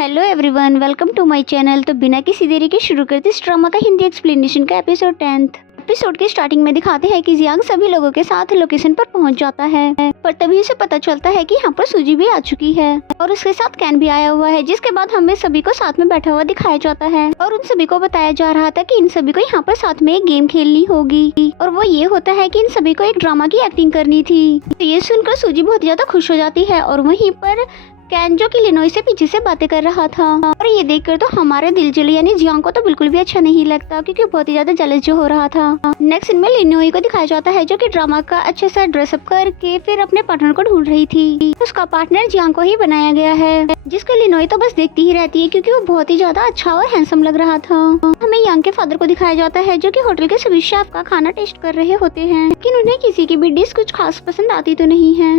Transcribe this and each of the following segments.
Hello everyone, welcome to my channel. तो बिना किसी देरी के शुरू करते इस ड्रामा का हिंदी एक्सप्लेनेशन का एपिसोड 10th। एपिसोड के स्टार्टिंग में दिखाते हैं कि जियांग सभी लोगों के साथ लोकेशन पर पहुंच जाता है, पर तभी उसे पता चलता है कि यहाँ पर सूजी भी आ चुकी है और उसके साथ कैन भी आया हुआ है। जिसके बाद हमें सभी को साथ में बैठा हुआ दिखाया जाता है और उन सभी को बताया जा रहा था कि इन सभी को यहाँ पर साथ में एक गेम खेलनी होगी और वो ये होता है कि इन सभी को एक ड्रामा की एक्टिंग करनी थी। तो ये सुनकर सूजी बहुत ज्यादा खुश हो जाती है और वहीं पर कैन जो कि लिनोई से पीछे से बातें कर रहा था और ये देखकर तो हमारे दिलजली यानी जियांग को तो बिल्कुल भी अच्छा नहीं लगता, क्योंकि बहुत ही ज्यादा जेलस जो हो रहा था। नेक्स्ट इनमें लिनोई को दिखाया जाता है जो कि ड्रामा का अच्छे से ड्रेसअप करके फिर अपने पार्टनर को ढूंढ रही थी। उसका पार्टनर जियांग को ही बनाया गया है, जिसको लिनोई तो बस देखती ही रहती है क्योंकि वो बहुत ही ज्यादा अच्छा और हैंडसम लग रहा था। हमें यांग के फादर को दिखाया जाता है जो कि होटल के सभी शेफ का खाना टेस्ट कर रहे होते हैं, लेकिन उन्हें किसी की भी डिश कुछ खास पसंद आती तो नहीं है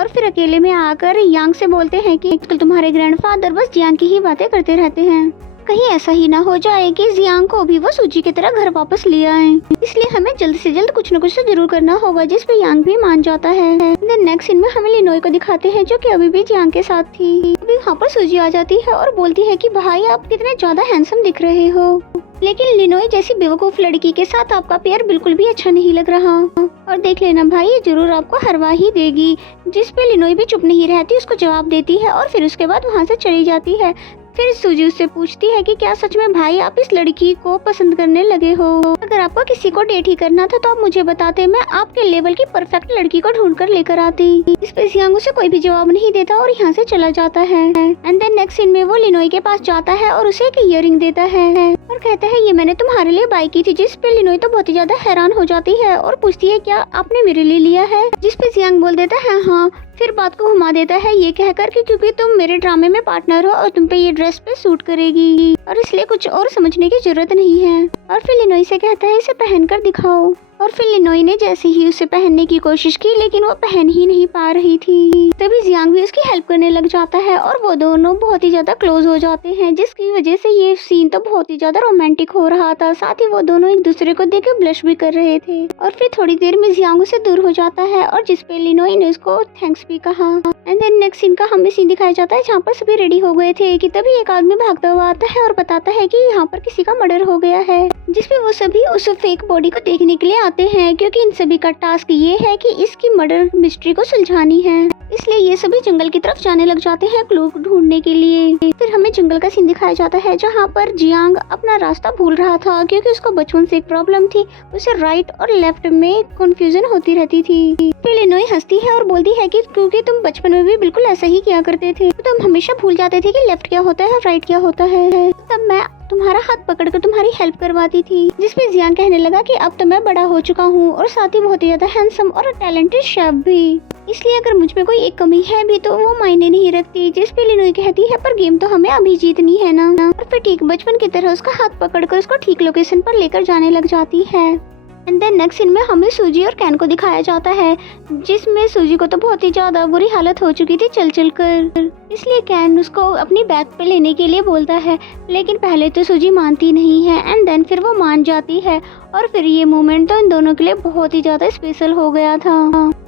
और फिर अकेले में आकर यांग से बोलते हैं कि आजकल तुम्हारे ग्रैंडफादर बस जियांग की ही बातें करते रहते हैं, कहीं ऐसा ही ना हो जाए कि जियांग को भी वो सूजी की तरह घर वापस ले आए, इसलिए हमें जल्द से जल्द कुछ न कुछ तो जरूर करना होगा। जिस पे यांग भी मान जाता है। नेक्स्ट सीन में हमें लिनोई को दिखाते हैं जो कि अभी भी जियांग के साथ थी। अभी वहाँ पर सूजी आ जाती है और बोलती है कि भाई आप कितने ज्यादा हैंडसम दिख रहे हो, लेकिन लिनोई जैसी बेवकूफ लड़की के साथ आपका पेयर बिल्कुल भी अच्छा नहीं लग रहा और देख लेना भाई ये जरूर आपको हरवा ही देगी। जिस पे लिनोई भी चुप नहीं रहती, उसको जवाब देती है और फिर उसके बाद वहाँ से चली जाती है। फिर सूजी उससे पूछती है कि क्या सच में भाई आप इस लड़की को पसंद करने लगे हो? अगर आपको किसी को डेट ही करना था तो आप मुझे बताते, मैं आपके लेवल की परफेक्ट लड़की को ढूंढ कर लेकर आती। इस पे जियांग उसे कोई भी जवाब नहीं देता और यहाँ से चला जाता है। एंड देन नेक्स्ट सीन में वो लिनोई के पास जाता है और उसे एक इयररिंग देता है और कहता है ये मैंने तुम्हारे लिए बाय की थी। जिस पे लिनोई तो बहुत ही ज्यादा हैरान हो जाती है और पूछती है क्या आपने मेरे लिए लिया है? जिस पे जियांग बोल देता है हाँ, फिर बात को घुमा देता है ये कहकर कि क्योंकि तुम मेरे ड्रामे में पार्टनर हो और तुम पे ये ड्रेस पे सूट करेगी और इसलिए कुछ और समझने की जरूरत नहीं है। और फिर लिनोई से कहता है इसे पहनकर दिखाओ और फिर लिनोई ने जैसे ही उसे पहनने की कोशिश की लेकिन वो पहन ही नहीं पा रही थी। तभी जियांग भी उसकी हेल्प करने लग जाता है और वो दोनों बहुत ही ज्यादा क्लोज हो जाते हैं, जिसकी वजह से ये सीन तो बहुत ही ज्यादा रोमांटिक हो रहा था। साथ ही वो दोनों एक दूसरे को देख के ब्लश भी कर रहे थे और फिर थोड़ी देर में जियांग से दूर हो जाता है और जिसपे लिनोई ने उसको थैंक्स भी कहा। एंड देन नेक्स्ट सीन का हमें सीन दिखाया जाता है जहाँ पर सभी रेडी हो गए थे कि तभी एक आदमी भागता हुआ आता है और बताता है कि यहाँ पर किसी का मर्डर हो गया है, जिसपे वो सभी उस फेक बॉडी को देखने के लिए आते हैं क्योंकि इन सभी का टास्क ये है कि इसकी मर्डर मिस्ट्री को सुलझानी है। इसलिए ये सभी जंगल की तरफ जाने लग जाते हैं क्लू ढूंढने के लिए। फिर हमें जंगल का सीन दिखाया जाता है जहाँ पर जियांग अपना रास्ता भूल रहा था क्योंकि उसको बचपन से एक प्रॉब्लम थी, उसे राइट और लेफ्ट में कंफ्यूजन होती रहती थी। फिर लिनोई हंसती है और बोलती है कि क्योंकि तुम बचपन में भी बिल्कुल ऐसा ही किया करते थे, तो तुम हमेशा भूल जाते थे कि लेफ्ट क्या होता है और राइट क्या होता है। तब मैं तुम्हारा हाथ पकड़कर तुम्हारी हेल्प करवाती थी। जिसपे जियांग कहने लगा कि अब तो मैं बड़ा हो चुका हूँ और साथ ही बहुत ही ज्यादा हैंडसम और टैलेंटेड शेफ भी, इसलिए अगर मुझ में कोई एक कमी है भी तो वो मायने नहीं रखती। जिसपे लिनोई कहती है पर गेम तो हमें अभी जीतनी है ना, और फिर ठीक बचपन की तरह उसका हाथ पकड़कर उसको ठीक लोकेशन पर लेकर जाने लग जाती है। एंड देन नेक्स्ट सीन में हमें सूजी और कैन को दिखाया जाता है, जिसमें सूजी को तो बहुत ही ज्यादा बुरी हालत हो चुकी थी चल चल कर, इसलिए कैन उसको अपनी बैग पे लेने के लिए बोलता है, लेकिन पहले तो सूजी मानती नहीं है एंड देन फिर वो मान जाती है और फिर ये मोमेंट तो इन दोनों के लिए बहुत ही ज्यादा स्पेशल हो गया था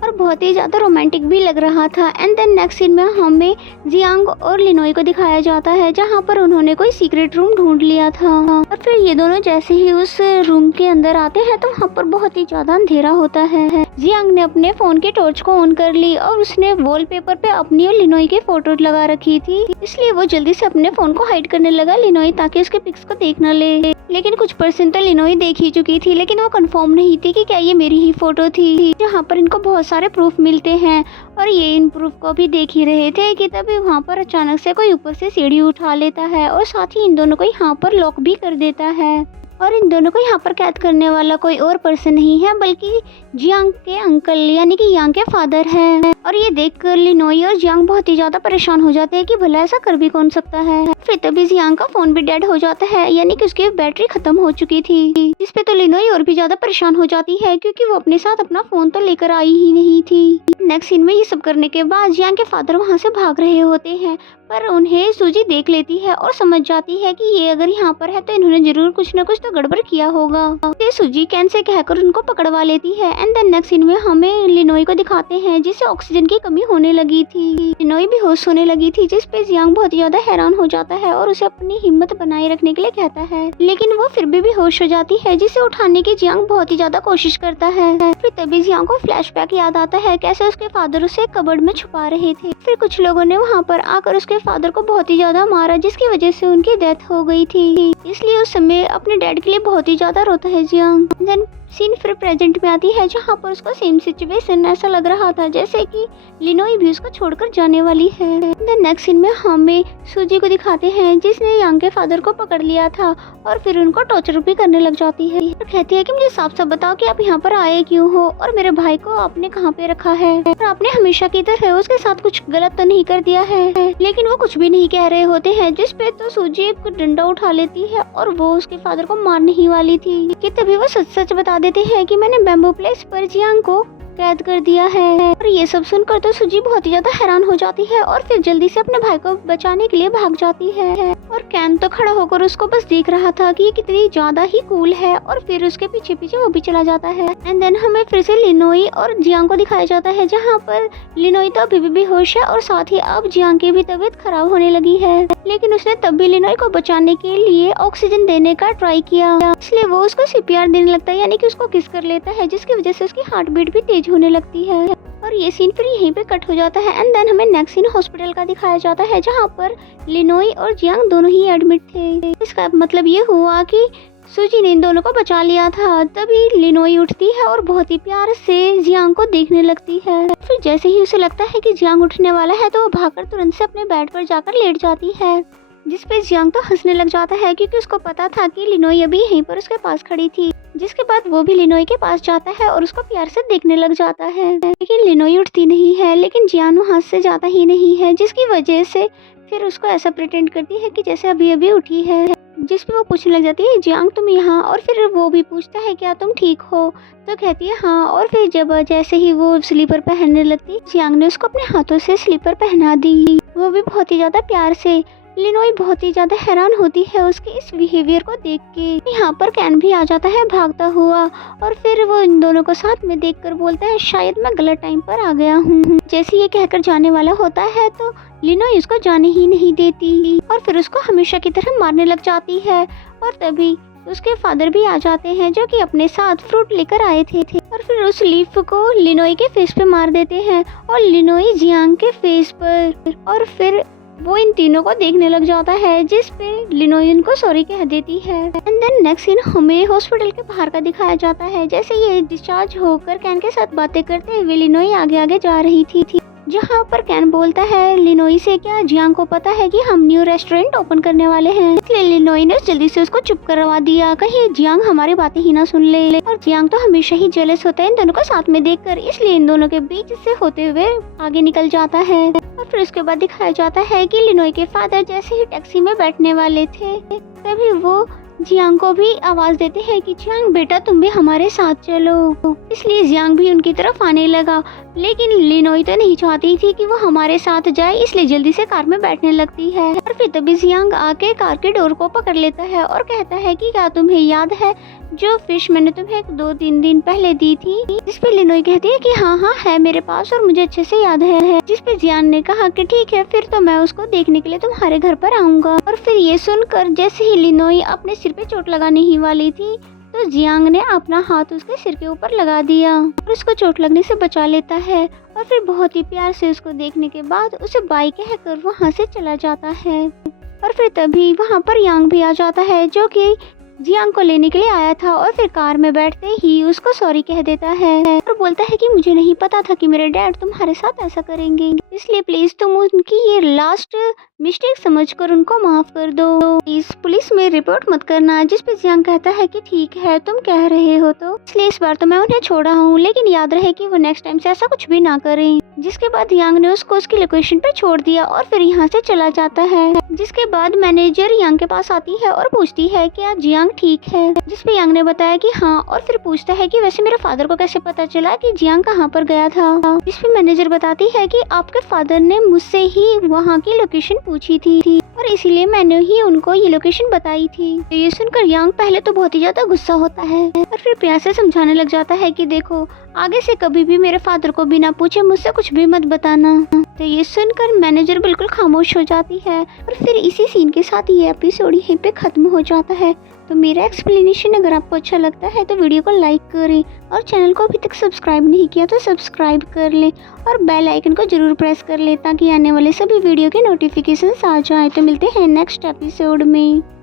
और बहुत ही ज्यादा रोमांटिक भी लग रहा था। एंड देन नेक्स्ट सीन में हमें जियांग और लिनोई को दिखाया जाता है जहाँ पर उन्होंने कोई सीक्रेट रूम ढूंढ लिया था और फिर ये दोनों जैसे ही उस रूम के अंदर आते हैं तो वहाँ पर बहुत ही ज्यादा अंधेरा होता है। जियांग ने अपने फोन की टॉर्च को ऑन कर ली और उसने वॉलपेपर पे अपनी और लिनोई की फोटो लगा रखी थी, इसलिए वो जल्दी से अपने फोन को हाइड करने लगा लिनोई ताकि उसके पिक्स को देख न ले। लेकिन कुछ परसेंट तो लिनोई देख ही चुकी थी, लेकिन वो कंफर्म नहीं थी कि क्या ये मेरी ही फोटो थी। जहाँ पर इनको बहुत सारे प्रूफ मिलते हैं और ये इन प्रूफ को भी देख ही रहे थे कि तभी वहाँ पर अचानक से कोई ऊपर से सीढ़ी उठा लेता है और साथ ही इन दोनों को यहाँ पर लॉक भी कर देता है और इन दोनों को यहाँ पर कैद करने वाला कोई और पर्सन नहीं है बल्कि जियांग के अंकल यानी कि यांग के फादर है। और ये देखकर लिनोई और जियांग बहुत ही ज्यादा परेशान हो जाते हैं कि भला ऐसा कर भी कौन सकता है। फिर तभी जियांग का फोन भी डेड हो जाता है, यानी कि उसकी बैटरी खत्म हो चुकी थी, जिस पे तो लिनोई और भी ज्यादा परेशान हो जाती है क्योंकि वो अपने साथ अपना फोन तो लेकर आई ही नहीं थी। नेक्स्ट सीन में ये सब करने के बाद जियांग के फादर वहाँ से भाग रहे होते हैं, पर उन्हें सूजी देख लेती है और समझ जाती है कि ये अगर यहाँ पर है तो इन्होंने जरूर कुछ न कुछ तो गड़बड़ किया होगा। ये सूजी कैन से कहकर उनको पकड़वा लेती है। एंड देन नेक्स्ट सीन में हमें लिनोई को दिखाते हैं जिसे ऑक्सीजन की कमी होने लगी थी। लिनोई बेहोश होने लगी थी, जिस पे जियांग बहुत ज्यादा हैरान हो जाता है और उसे अपनी हिम्मत बनाए रखने के लिए कहता है, लेकिन वो फिर भी बेहोश हो जाती है, जिसे उठाने की जियांग बहुत ही ज्यादा कोशिश करता है। फिर तभी जियांग को फ्लैशबैक याद आता है कैसे उसके फादर उसे कबर्ड में छुपा रहे थे। फिर कुछ लोगों ने वहाँ पर आकर उसके फादर को बहुत ही ज्यादा मारा, जिसकी वजह से उनकी डेथ हो गई थी। इसलिए उस समय अपने डैड के लिए बहुत ही ज्यादा रोता है जियांग। देन सीन फिर प्रेजेंट में आती है जहाँ पर उसको सेम सिचुएशन ऐसा लग रहा था जैसे कि लिनोई भी उसको छोड़कर जाने वाली है। नेक्स्ट सीन में हमें सूजी को दिखाते हैं जिसने यांग के फादर को पकड़ लिया था और फिर उनको टॉर्चर भी करने लग जाती है। और कहती है कि मुझे साफ साफ बताओ कि आप यहाँ पर आए क्यों हो और मेरे भाई को आपने कहाँ पे रखा है और आपने हमेशा की तरह उसके साथ कुछ गलत तो नहीं कर दिया है। लेकिन वो कुछ भी नहीं कह रहे होते हैं, जिस पे तो सूजी एक डंडा उठा लेती है और वो उसके फादर को मारने ही वाली थी कि तभी वो सच सच बता देते हैं कि मैंने बैम्बू प्लेस पर जियांग को कैद कर दिया है। और ये सब सुनकर तो सूजी बहुत ही ज्यादा हैरान हो जाती है और फिर जल्दी से अपने भाई को बचाने के लिए भाग जाती है। और कैन तो खड़ा होकर उसको बस देख रहा था कि ये कितनी ज्यादा ही कूल है और फिर उसके पीछे पीछे वो भी चला जाता है। एंड देन हमें फिर से लिनोई और जियांग को दिखाया जाता है जहाँ पर लिनोई तो अभी भी बेहोश है और साथ ही अब जियांग की भी तबीयत खराब होने लगी है, लेकिन उसने तब भी लिनोई को बचाने के लिए ऑक्सीजन देने का ट्राई किया, इसलिए वो उसको सीपीआर देने लगता है, यानी कि उसको किस कर लेता है, जिसकी वजह से उसकी हार्ट बीट भी तेज होने लगती है। और ये सीन फिर यहीं पे कट हो जाता है। एंड देन हमें नेक्स्ट सीन हॉस्पिटल का दिखाया जाता है जहाँ पर लिनोई और जियांग दोनों ही एडमिट थे। इसका मतलब ये हुआ कि सूजी ने इन दोनों को बचा लिया था। तभी लिनोई उठती है और बहुत ही प्यार से जियांग को देखने लगती है। फिर जैसे ही उसे लगता है कि जियांग उठने वाला है तो वो भागकर तुरंत से अपने बेड पर जाकर लेट जाती है, जिस पे जियांग तो हंसने लग जाता है क्योंकि उसको पता था कि लिनोई अभी यहीं पर उसके पास खड़ी थी। जिसके बाद वो भी लिनोई के पास जाता है और उसको प्यार से देखने लग जाता है, लेकिन लिनोई उठती नहीं है, लेकिन जियांग वहाँ से जाता ही नहीं है, जिसकी वजह से फिर उसको ऐसा प्रिटेंड करती है कि जैसे अभी अभी उठी है, जिस पे वो पूछने लग जाती है जियांग तुम यहाँ, और फिर वो भी पूछता है क्या तुम ठीक हो, तो कहती है हाँ। और फिर जब जैसे ही वो स्लीपर पहनने लगती, जियांग ने उसको अपने हाथों से स्लीपर पहना दी, वो भी बहुत ही ज्यादा प्यार से। लिनोई बहुत ही ज्यादा हैरान होती है उसके इस बिहेवियर को देख के। यहाँ पर कैन भी आ जाता है भागता हुआ और फिर वो इन दोनों को साथ में देखकर बोलता है शायद मैं गलत टाइम पर आ गया हूँ। जैसे ये कहकर जाने वाला होता है तो लिनोई उसको जाने ही नहीं देती और फिर उसको हमेशा की तरह मारने लग जाती है। और तभी उसके फादर भी आ जाते हैं जो कि अपने साथ फ्रूट लेकर आए थे और फिर उस लीफ को लिनोई के फेस पे मार देते हैं और लिनोई जियांग के फेस पर, और फिर वो इन तीनों को देखने लग जाता है, जिस पे लिनोई उनको सॉरी कह देती है। एंड देन नेक्स्ट सीन हमें हॉस्पिटल के बाहर का दिखाया जाता है जैसे ये डिस्चार्ज होकर कैन के साथ बातें करते हुए लिनोई आगे आगे जा रही थी। जहाँ पर कैन बोलता है लिनोई से क्या जियांग को पता है कि हम न्यू रेस्टोरेंट ओपन करने वाले हैं, इसलिए लिनोई ने जल्दी से उसको चुप करवा दिया कहीं जियांग हमारी बातें ही ना सुन ले। और जियांग तो हमेशा ही जेलस होता है इन दोनों को साथ में देखकर, इसलिए इन दोनों के बीच से होते हुए आगे निकल जाता है। और फिर उसके बाद दिखाया जाता है कि लिनोई के फादर जैसे ही टैक्सी में बैठने वाले थे तभी वो जियांग को भी आवाज देते हैं कि जियांग बेटा तुम भी हमारे साथ चलो, इसलिए जियांग भी उनकी तरफ आने लगा, लेकिन लिनोई तो नहीं चाहती थी कि वो हमारे साथ जाए, इसलिए जल्दी से कार में बैठने लगती है। और फिर तभी जियांग आके कार के डोर को पकड़ लेता है और कहता है कि क्या तुम्हें याद है जो फिश मैंने तुम्हें 2-3 दिन पहले दी थी, जिस पे लिनोई कहती है कि हाँ हाँ है मेरे पास और मुझे अच्छे से याद है, जिस पे जियांग ने कहा कि ठीक है फिर तो मैं उसको देखने के लिए तुम्हारे घर पर आऊंगा। और फिर ये सुनकर जैसे ही लिनोई अपने सिर पे चोट लगाने ही वाली थी तो जियांग ने अपना हाथ उसके सिर के ऊपर लगा दिया और उसको चोट लगने से बचा लेता है। और फिर बहुत ही प्यार से उसको देखने के बाद उसे बाय कहकर वहाँ से चला जाता है। और फिर तभी वहाँ पर यांग भी आ जाता है जो कि जियांग को लेने के लिए आया था और फिर कार में बैठते ही उसको सॉरी कह देता है और बोलता है कि मुझे नहीं पता था कि मेरे डैड तुम्हारे साथ ऐसा करेंगे, इसलिए प्लीज तुम उनकी ये लास्ट मिस्टेक समझकर उनको माफ कर दो, प्लीज पुलिस में रिपोर्ट मत करना। जिस पे जियांग कहता है कि ठीक है तुम कह रहे हो तो, इसलिए इस बार तो मैं उन्हें छोड़ा हूँ, लेकिन याद रहे कि वो नेक्स्ट टाइम से ऐसा कुछ भी ना करें। जिसके बाद यांग ने उसको उसकी लोकेशन पे छोड़ दिया और फिर यहाँ से चला जाता है। जिसके बाद मैनेजर यांग के पास आती है और पूछती है क्या जियांग जियांग ठीक है, जिसपे यांग ने बताया कि हाँ, और फिर पूछता है कि वैसे मेरे फादर को कैसे पता चला कि जियांग कहाँ पर गया था। जिसपे मैनेजर बताती है कि आपके फादर ने मुझसे ही वहाँ की लोकेशन पूछी थी और इसीलिए मैंने ही उनको ये लोकेशन बताई थी। तो ये सुनकर यांग पहले तो बहुत ही ज्यादा गुस्सा होता है और फिर प्यार से समझाने लग जाता है कि देखो, आगे से कभी भी मेरे फादर को बिना पूछे मुझसे कुछ भी मत बताना। तो ये सुनकर मैनेजर बिल्कुल खामोश हो जाती है और फिर इसी सीन के साथ ये एपिसोड यहीं पे खत्म हो जाता है। तो मेरा एक्सप्लेनेशन अगर आपको अच्छा लगता है तो वीडियो को लाइक करें और चैनल को अभी तक सब्सक्राइब नहीं किया तो सब्सक्राइब कर लें और बेल आइकन को जरूर प्रेस कर लें ताकि आने वाले सभी वीडियो के नोटिफिकेशंस आ जाए। तो मिलते हैं नेक्स्ट एपिसोड में।